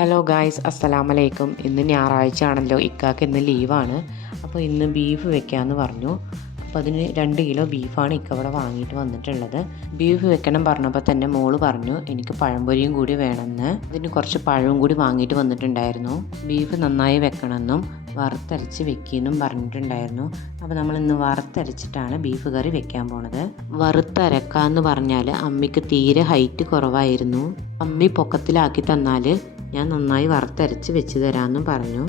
Hello guys, അസ്സലാമലൈക്കും. ഇന്ന് ഞായറാഴ്ച ആണല്ലോ, ഇക്കാക്ക് ഇന്ന് ലീവാണ്. അപ്പോൾ ഇന്ന് ബീഫ് വെക്കാമെന്ന് പറഞ്ഞു. അപ്പോൾ അതിന് 2 കിലോ ബീഫാണ് ഇക്ക ഇവിടെ വാങ്ങിയിട്ട് വന്നിട്ടുള്ളത്. ബീഫ് വെക്കണം പറഞ്ഞപ്പോൾ തന്നെ മോള് പറഞ്ഞു എനിക്ക് പഴംപൊരിയും കൂടി വേണമെന്ന്. അതിന് കുറച്ച് പഴവും കൂടി വാങ്ങിയിട്ട് വന്നിട്ടുണ്ടായിരുന്നു. ബീഫ് നന്നായി വെക്കണമെന്നും വറുത്തരച്ച് വെക്കിയെന്നും പറഞ്ഞിട്ടുണ്ടായിരുന്നു. അപ്പോൾ നമ്മൾ ഇന്ന് വറുത്തരച്ചിട്ടാണ് ബീഫ് കറി വെക്കാൻ പോണത്. വറുത്തരക്കാന്ന് പറഞ്ഞാൽ അമ്മിക്ക് തീരെ ഹൈറ്റ് കുറവായിരുന്നു. അമ്മി പൊക്കത്തിലാക്കി തന്നാൽ ഞാൻ നന്നായി വറുത്തരച്ച് വെച്ച് തരാമെന്നും പറഞ്ഞു.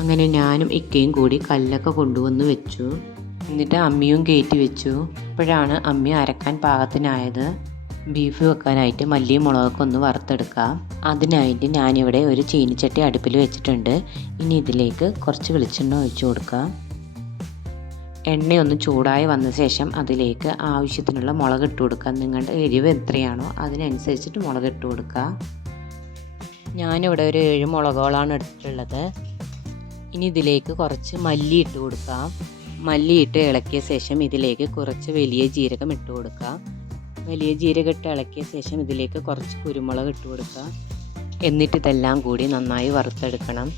അങ്ങനെ ഞാനും ഇക്കയും കൂടി കല്ലൊക്കെ കൊണ്ടുവന്ന് വെച്ചു. എന്നിട്ട് അമ്മിയും കയറ്റി വെച്ചു. അപ്പോഴാണ് അമ്മി അരക്കാൻ പാകത്തിനായത്. ബീഫ് വെക്കാനായിട്ട് മല്ലിയും മുളകൊക്കെ ഒന്ന് വറുത്തെടുക്കാം. അതിനായിട്ട് ഞാനിവിടെ ഒരു ചീനിച്ചട്ടി അടുപ്പിൽ വെച്ചിട്ടുണ്ട്. ഇനി ഇതിലേക്ക് കുറച്ച് വെളിച്ചെണ്ണ ഒഴിച്ചു കൊടുക്കാം. എണ്ണയൊന്ന് ചൂടായി വന്ന ശേഷം അതിലേക്ക് ആവശ്യത്തിനുള്ള മുളക് ഇട്ട് കൊടുക്കാം. നിങ്ങളുടെ എരിവ് എത്രയാണോ അതിനനുസരിച്ചിട്ട് മുളക് ഇട്ട് കൊടുക്കുക. ഞാനിവിടെ ഒരു 7 മുളകുകളാണ് എടുത്തിട്ടുള്ളത്. ഇനി ഇതിലേക്ക് കുറച്ച് മല്ലി ഇട്ട് കൊടുക്കാം. മല്ലി ഇട്ട് ഇളക്കിയ ശേഷം ഇതിലേക്ക് കുറച്ച് വലിയ ജീരകം ഇട്ട് കൊടുക്കാം. വലിയ ജീരകം ഇട്ട് ഇളക്കിയ ശേഷം ഇതിലേക്ക് കുറച്ച് കുരുമുളക് ഇട്ട് കൊടുക്കുക. എന്നിട്ട് ഇതെല്ലാം കൂടി നന്നായി വറുത്തെടുക്കണം.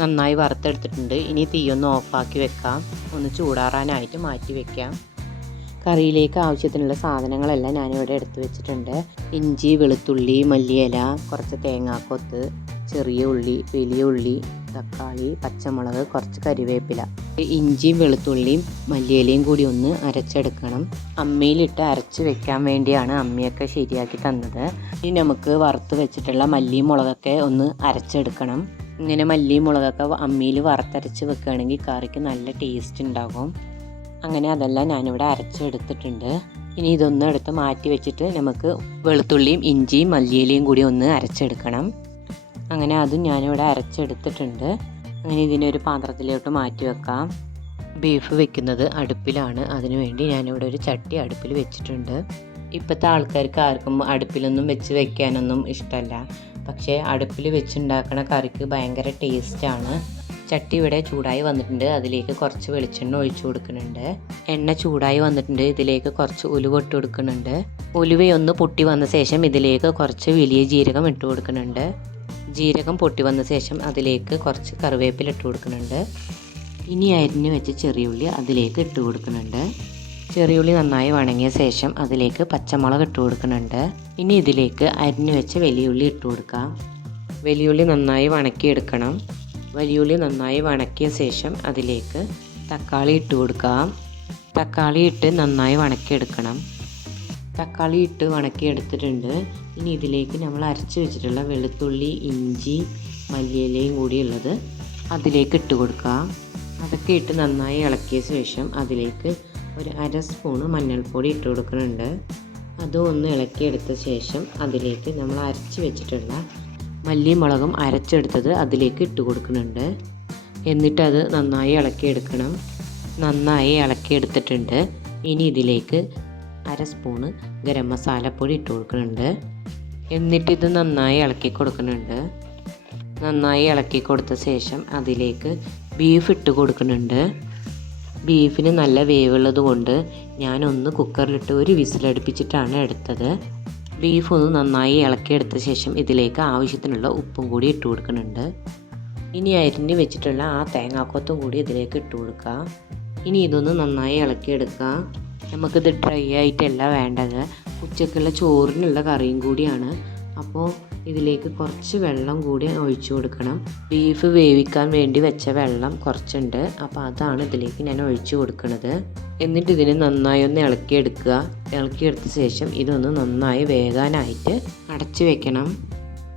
നന്നായി വറുത്തെടുത്തിട്ടുണ്ട്. ഇനി തീയൊന്ന് ഓഫാക്കി വെക്കാം. ഒന്ന് ചൂടാറാനായിട്ട് മാറ്റി വെക്കാം. കറിയിലേക്ക് ആവശ്യത്തിനുള്ള സാധനങ്ങളെല്ലാം ഞാനിവിടെ എടുത്തു വെച്ചിട്ടുണ്ട്. ഇഞ്ചി, വെളുത്തുള്ളി, മല്ലിയില, കുറച്ച് തേങ്ങാക്കൊത്ത്, ചെറിയ ഉള്ളി, വലിയ ഉള്ളി, തക്കാളി, പച്ചമുളക്, കുറച്ച് കരിവേപ്പില. ഇഞ്ചിയും വെളുത്തുള്ളിയും മല്ലിയിലയും കൂടി ഒന്ന് അരച്ചെടുക്കണം. അമ്മിയിലിട്ട് അരച്ച് വെക്കാൻ വേണ്ടിയാണ് അമ്മിയൊക്കെ ശരിയാക്കി തന്നത്. ഇനി നമുക്ക് വറുത്ത് വെച്ചിട്ടുള്ള മല്ലിയും മുളകൊക്കെ ഒന്ന് അരച്ചെടുക്കണം. ഇങ്ങനെ മല്ലിയും മുളകൊക്കെ അമ്മിയിൽ വറുത്തരച്ച് വെക്കുകയാണെങ്കിൽ കറിക്ക് നല്ല ടേസ്റ്റ് ഉണ്ടാകും. അങ്ങനെ അതെല്ലാം ഞാനിവിടെ അരച്ചെടുത്തിട്ടുണ്ട്. ഇനി ഇതൊന്നും എടുത്ത് മാറ്റി വെച്ചിട്ട് നമുക്ക് വെളുത്തുള്ളിയും ഇഞ്ചിയും മല്ലിയിലയും കൂടി ഒന്ന് അരച്ചെടുക്കണം. അങ്ങനെ അതും ഞാനിവിടെ അരച്ചെടുത്തിട്ടുണ്ട്. അങ്ങനെ ഇതിനൊരു പാത്രത്തിലോട്ട് മാറ്റി വെക്കാം. ബീഫ് വെക്കുന്നത് അടുപ്പിലാണ്. അതിനുവേണ്ടി ഞാനിവിടെ ഒരു ചട്ടി അടുപ്പിൽ വെച്ചിട്ടുണ്ട്. ഇപ്പോഴത്തെ ആൾക്കാർക്ക് ആർക്കും അടുപ്പിലൊന്നും വെച്ച് വെക്കാനൊന്നും ഇഷ്ടമല്ല. പക്ഷേ അടുപ്പിൽ വെച്ചുണ്ടാക്കണ കറിക്ക് ഭയങ്കര ടേസ്റ്റാണ്. ചട്ടി ഇവിടെ ചൂടായി വന്നിട്ടുണ്ട്. അതിലേക്ക് കുറച്ച് വെളിച്ചെണ്ണ ഒഴിച്ചു കൊടുക്കുന്നുണ്ട്. എണ്ണ ചൂടായി വന്നിട്ടുണ്ട്. ഇതിലേക്ക് കുറച്ച് ഉലുവ ഇട്ട് കൊടുക്കുന്നുണ്ട്. ഉലുവയൊന്ന് പൊട്ടി വന്ന ശേഷം ഇതിലേക്ക് കുറച്ച് വലിയ ജീരകം ഇട്ട് കൊടുക്കുന്നുണ്ട്. ജീരകം പൊട്ടി വന്ന ശേഷം അതിലേക്ക് കുറച്ച് കറിവേപ്പില ഇട്ട് കൊടുക്കുന്നുണ്ട്. ഇനി അരിഞ്ഞ് വെച്ച ചെറിയുള്ളി അതിലേക്ക് ഇട്ട് കൊടുക്കുന്നുണ്ട്. ചെറിയുള്ളി നന്നായി വണങ്ങിയ ശേഷം അതിലേക്ക് പച്ചമുളക് ഇട്ട് കൊടുക്കുന്നുണ്ട്. ഇനി ഇതിലേക്ക് അരിഞ്ഞ് വെച്ച വലിയുള്ളി ഇട്ട് കൊടുക്കാം. വലിയുള്ളി നന്നായി വണക്കിയെടുക്കണം. വലിയുള്ളി നന്നായി വണക്കിയ ശേഷം അതിലേക്ക് തക്കാളി ഇട്ട് കൊടുക്കാം. തക്കാളി ഇട്ട് നന്നായി വണക്കിയെടുക്കണം. തക്കാളി ഇട്ട് വണക്കിയെടുത്തിട്ടുണ്ട്. ഇനി ഇതിലേക്ക് നമ്മൾ അരച്ച് വെച്ചിട്ടുള്ള വെളുത്തുള്ളി, ഇഞ്ചി, മല്ലിയിലയും കൂടിയുള്ളത് അതിലേക്ക് ഇട്ട് കൊടുക്കാം. അതൊക്കെ ഇട്ട് നന്നായി ഇളക്കിയ ശേഷം അതിലേക്ക് ഒരു 1/2 സ്പൂണ് മഞ്ഞൾപ്പൊടി ഇട്ട് കൊടുക്കുന്നുണ്ട്. അതും ഒന്ന് ഇളക്കിയെടുത്ത ശേഷം അതിലേക്ക് നമ്മൾ അരച്ച് വെച്ചിട്ടുള്ള മല്ലി മുളകും അരച്ചെടുത്തത് അതിലേക്ക് ഇട്ട് കൊടുക്കുന്നുണ്ട്. എന്നിട്ടത് നന്നായി ഇളക്കിയെടുക്കണം. നന്നായി ഇളക്കിയെടുത്തിട്ടുണ്ട്. ഇനി ഇതിലേക്ക് 1/2 സ്പൂണ് ഗരം മസാലപ്പൊടി ഇട്ട് കൊടുക്കുന്നുണ്ട്. എന്നിട്ടിത് നന്നായി ഇളക്കി കൊടുക്കുന്നുണ്ട്. നന്നായി ഇളക്കി കൊടുത്ത ശേഷം അതിലേക്ക് ബീഫ് ഇട്ട് കൊടുക്കുന്നുണ്ട്. ബീഫിന് നല്ല വേവുള്ളത് കൊണ്ട് ഞാനൊന്ന് കുക്കറിലിട്ട് ഒരു വിസിലടുപ്പിച്ചിട്ടാണ് എടുത്തത്. ബീഫ് ഒന്ന് നന്നായി ഇളക്കിയെടുത്ത ശേഷം ഇതിലേക്ക് ആവശ്യത്തിനുള്ള ഉപ്പും കൂടി ഇട്ട് കൊടുക്കുന്നുണ്ട്. ഇനി അരിഞ്ഞ് വെച്ചിട്ടുള്ള ആ തേങ്ങാക്കൊത്തും കൂടി ഇതിലേക്ക് ഇട്ട് കൊടുക്കുക. ഇനി ഇതൊന്ന് നന്നായി ഇളക്കിയെടുക്കുക. നമുക്കിത് ഡ്രൈ ആയിട്ടല്ല വേണ്ടത്, ഉച്ചക്കുള്ള ചോറിനുള്ള കറിയും കൂടിയാണ്. അപ്പോൾ ഇതിലേക്ക് കുറച്ച് വെള്ളം കൂടി ഒഴിച്ചു കൊടുക്കണം. ബീഫ് വേവിക്കാൻ വേണ്ടി വെച്ച വെള്ളം കുറച്ചുണ്ട്. അപ്പോൾ അതാണ് ഇതിലേക്ക് ഞാൻ ഒഴിച്ചു കൊടുക്കുന്നത്. എന്നിട്ട് ഇതിനെ നന്നായി ഒന്ന് ഇളക്കിയെടുക്കുക. ഇളക്കിയെടുത്ത ശേഷം ഇതൊന്ന് നന്നായി വേകാനായിട്ട് അടച്ച് വെക്കണം.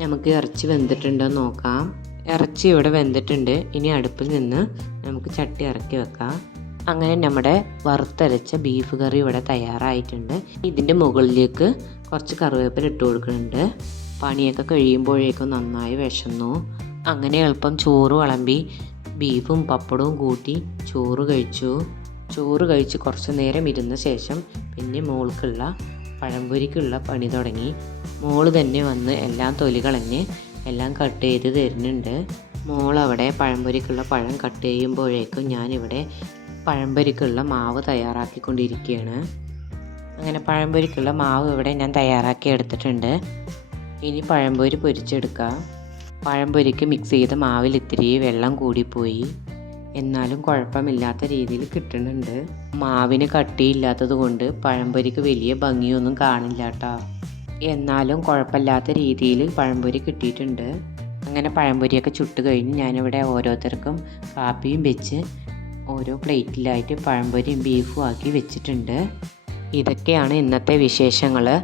നമുക്ക് ഇറച്ചി വെന്തിട്ടുണ്ടോ നോക്കാം. ഇറച്ചി ഇവിടെ വെന്തിട്ടുണ്ട്. ഇനി അടുപ്പിൽ നിന്ന് നമുക്ക് ചട്ടി ഇറക്കി വെക്കാം. അങ്ങനെ നമ്മുടെ വറുത്തരച്ച ബീഫ് കറി ഇവിടെ തയ്യാറായിട്ടുണ്ട്. ഇതിൻ്റെ മുകളിലേക്ക് കുറച്ച് കറിവേപ്പില ഇട്ട് കൊടുക്കുന്നുണ്ട്. പണിയൊക്കെ കഴിയുമ്പോഴേക്കും നന്നായി വിശന്നു. അങ്ങനെ എളുപ്പം ചോറ് വിളമ്പി ബീഫും പപ്പടവും കൂട്ടി ചോറ് കഴിച്ചു. ചോറ് കഴിച്ച് കുറച്ച് നേരം ഇരുന്ന ശേഷം പിന്നെ മോൾക്കുള്ള പഴംപൊരിക്കുള്ള പണി തുടങ്ങി. മോള് തന്നെ വന്ന് എല്ലാം തൊലി കളഞ്ഞ് എല്ലാം കട്ട് ചെയ്ത് തരുന്നുണ്ട്. മോളവിടെ പഴംപൊരിക്കുള്ള പഴം കട്ട് ചെയ്യുമ്പോഴേക്കും ഞാനിവിടെ പഴംപൊരിക്കുള്ള മാവ് തയ്യാറാക്കിക്കൊണ്ടിരിക്കുകയാണ്. അങ്ങനെ പഴംപൊരിക്കുള്ള മാവ് ഇവിടെ ഞാൻ തയ്യാറാക്കി എടുത്തിട്ടുണ്ട്. ഇനി പഴംപൊരി പൊരിച്ചെടുക്കാം. പഴംപൊരിക്ക് മിക്സ് ചെയ്ത മാവിൽ ഇത്തിരി വെള്ളം കൂടിപ്പോയി. എന്നാലും കുഴപ്പമില്ലാത്ത രീതിയിൽ കിട്ടുന്നുണ്ട്. മാവിന് കട്ടിയില്ലാത്തത് കൊണ്ട് പഴംപൊരിക്ക് വലിയ ഭംഗിയൊന്നും കാണില്ല കേട്ടോ. എന്നാലും കുഴപ്പമില്ലാത്ത രീതിയിൽ പഴംപൊരി കിട്ടിയിട്ടുണ്ട്. അങ്ങനെ പഴംപൊരിയൊക്കെ ചുട്ട് കഴിഞ്ഞ് ഞാനിവിടെ ഓരോരുത്തർക്കും കാപ്പിയും വെച്ച് ഓരോ പ്ലേറ്റിലായിട്ട് പഴംപൊരിയും ബീഫും ആക്കി വെച്ചിട്ടുണ്ട്. ഇതൊക്കെയാണ് ഇന്നത്തെ വിശേഷങ്ങൾ.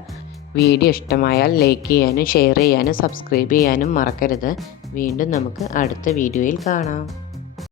വീഡിയോ ഇഷ്ടമായാൽ ലൈക്ക് ചെയ്യാനും ഷെയർ ചെയ്യാനും സബ്സ്ക്രൈബ് ചെയ്യാനും മറക്കരുത്. വീണ്ടും നമുക്ക് അടുത്ത വീഡിയോയിൽ കാണാം.